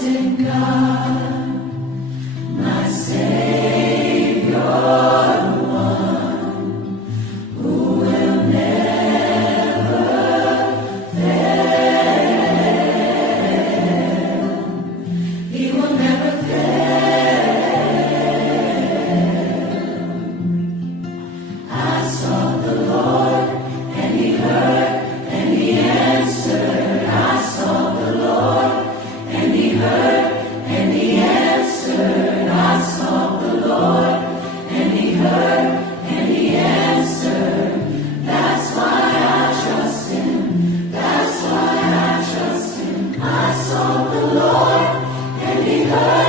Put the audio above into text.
trust in God, my Savior, the one who will never fail. He will never fail. I sought the Lord, and He heard, and He answered. I sought the Lord, and He heard, and He answered. I sought the Lord, and He heard, and He answered. That's why I trust Him. That's why I trust Him. I sought the Lord, and He heard.